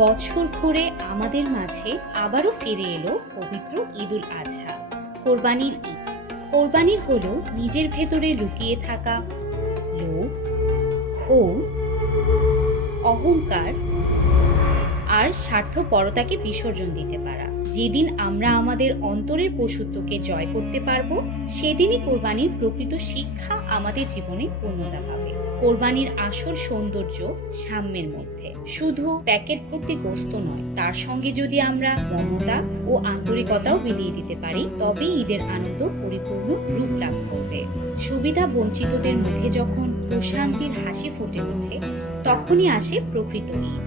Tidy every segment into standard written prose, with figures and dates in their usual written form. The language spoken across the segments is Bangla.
বছর ঘুরে আমাদের মাঝে আবারও ফিরে এলো পবিত্র ঈদুল আজহা, কোরবানির ঈদ। কোরবানি হলো নিজের ভেতরে লুকিয়ে থাকা লোভ, ক্ষোভ, অহংকার আর স্বার্থপরতাকে বিসর্জন দিতে পারা। যেদিন আমরা আমাদের অন্তরের পশুত্বকে জয় করতে পারবো, সেদিনই কোরবানির প্রকৃত শিক্ষা আমাদের জীবনে পূর্ণতা পাবে। কোরবানির আসল সৌন্দর্য সাম্যের মধ্যে, শুধু প্যাকেট ভর্তি গোস্ত নয়, তার সঙ্গে যদি আমরা মমতা ও আন্তরিকতাও বিলিয়ে দিতে পারি, তবেই ঈদের আনন্দ পরিপূর্ণ রূপ লাভ করবে। সুবিধা বঞ্চিতদের মুখে যখন প্রশান্তির হাসি ফুটে ওঠে, তখনই আসে প্রকৃত ঈদ।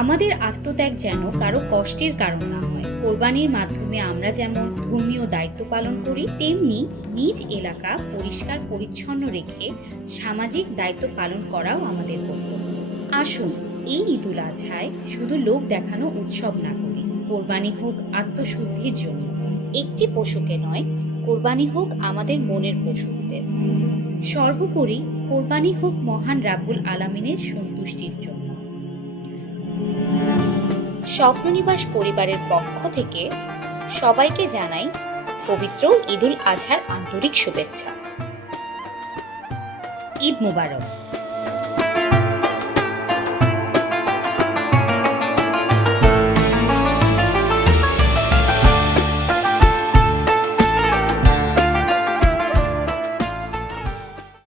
আমাদের আত্মত্যাগ যেন কারো কষ্টের কারণ না হয়। কোরবানির মাধ্যমে আমরা যেমন ধর্মীয় দায়িত্ব পালন করি, তেমনি নিজ এলাকা পরিষ্কার পরিচ্ছন্ন রেখে সামাজিক দায়িত্ব পালন করাও আমাদের কর্তব্য। আসুন এই ঈদুল আজহায় শুধু লোক দেখানো উৎসব না করি, কোরবানি হোক আত্মশুদ্ধির জন্য। একটি পশুকে নয়, কোরবানি হোক আমাদের মনের পশুদের। সর্বোপরি কোরবানি হোক মহান রাব্বুল আলামিনের সন্তুষ্টির জন্য। স্বপ্ননিবাস পরিবারের পক্ষ থেকে সবাইকে জানাই পবিত্র ঈদুল আজহার আন্তরিক শুভেচ্ছা। ঈদ মোবারক।